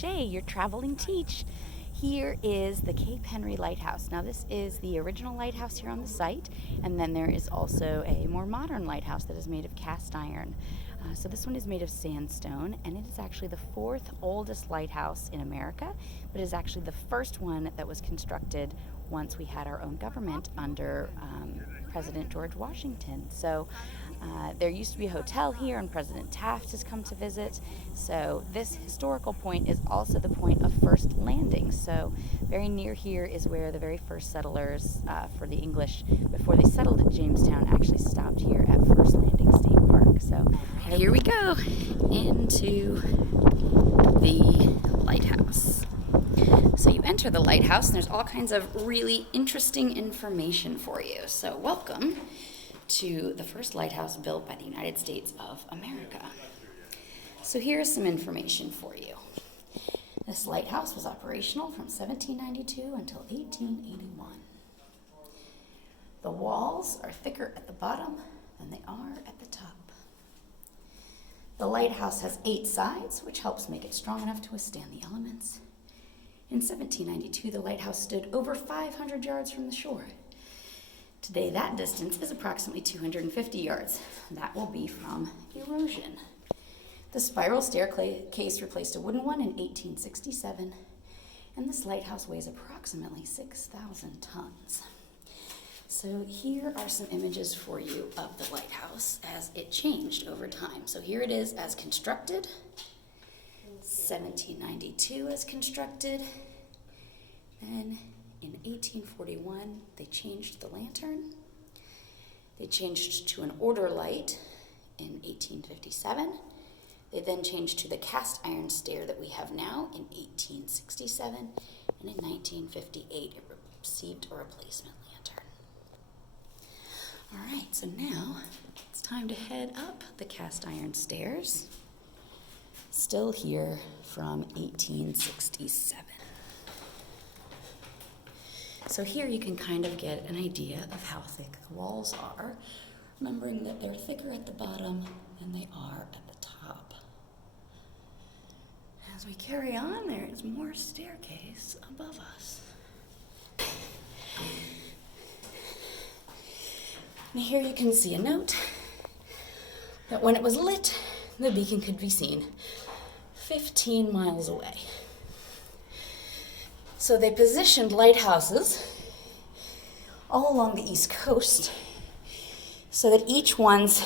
Shay, your traveling teach. Here is the Cape Henry Lighthouse. Now this is the original lighthouse here on the site, and then there is also a more modern lighthouse that is made of cast iron. So this one is made of sandstone, and it is actually the fourth oldest lighthouse in America, but it is actually the first one that was constructed once we had our own government under President George Washington. So there used to be a hotel here, and President Taft has come to visit. So this historical point is also the point of first landing. So very near here is where the very first settlers for the English, before they settled at Jamestown, actually stopped here at First Landing State Park. So here we go into the lighthouse. So you enter the lighthouse, and there's all kinds of really interesting information for you. So welcome to the first lighthouse built by the United States of America. So here's some information for you. This lighthouse was operational from 1792 until 1881. The walls are thicker at the bottom than they are at the top. The lighthouse has 8 sides, which helps make it strong enough to withstand the elements. In 1792, the lighthouse stood over 500 yards from the shore. Today, that distance is approximately 250 yards. That will be from erosion. The spiral staircase replaced a wooden one in 1867, and this lighthouse weighs approximately 6,000 tons. So here are some images for you of the lighthouse as it changed over time. So here it is as constructed, 1792 as constructed, then in 1841, they changed the lantern. They changed to an order light in 1857. They then changed to the cast iron stair that we have now in 1867. And in 1958, it received a replacement lantern. All right, so now it's time to head up the cast iron stairs. Still here from 1867. So here you can kind of get an idea of how thick the walls are, remembering that they're thicker at the bottom than they are at the top. As we carry on, there is more staircase above us. And here you can see a note that when it was lit, the beacon could be seen 15 miles away. So they positioned lighthouses all along the East Coast so that each one's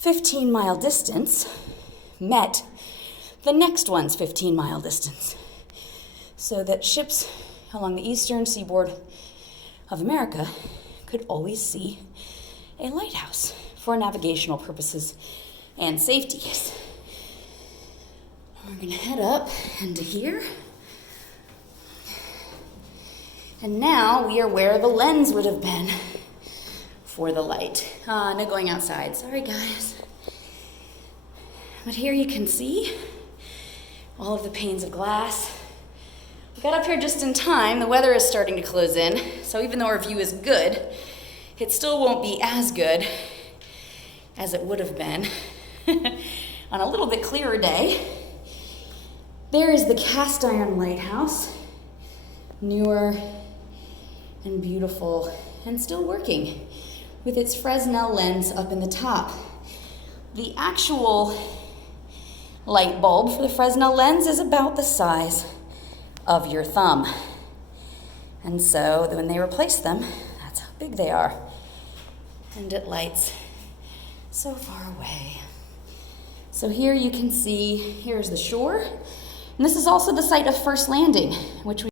15-mile distance met the next one's 15-mile distance, so that ships along the eastern seaboard of America could always see a lighthouse for navigational purposes and safety. We're going to head up into here. And now we are where the lens would have been for the light. No going outside. Sorry, guys. But here you can see all of the panes of glass. We got up here just in time. The weather is starting to close in, so even though our view is good, it still won't be as good as it would have been on a little bit clearer day. There is the cast iron lighthouse, newer and beautiful and still working with its Fresnel lens up in the top. The actual light bulb for the Fresnel lens is about the size of your thumb. And so when they replace them, that's how big they are. And it lights so far away. So here you can see, here's the shore. And this is also the site of First Landing, which we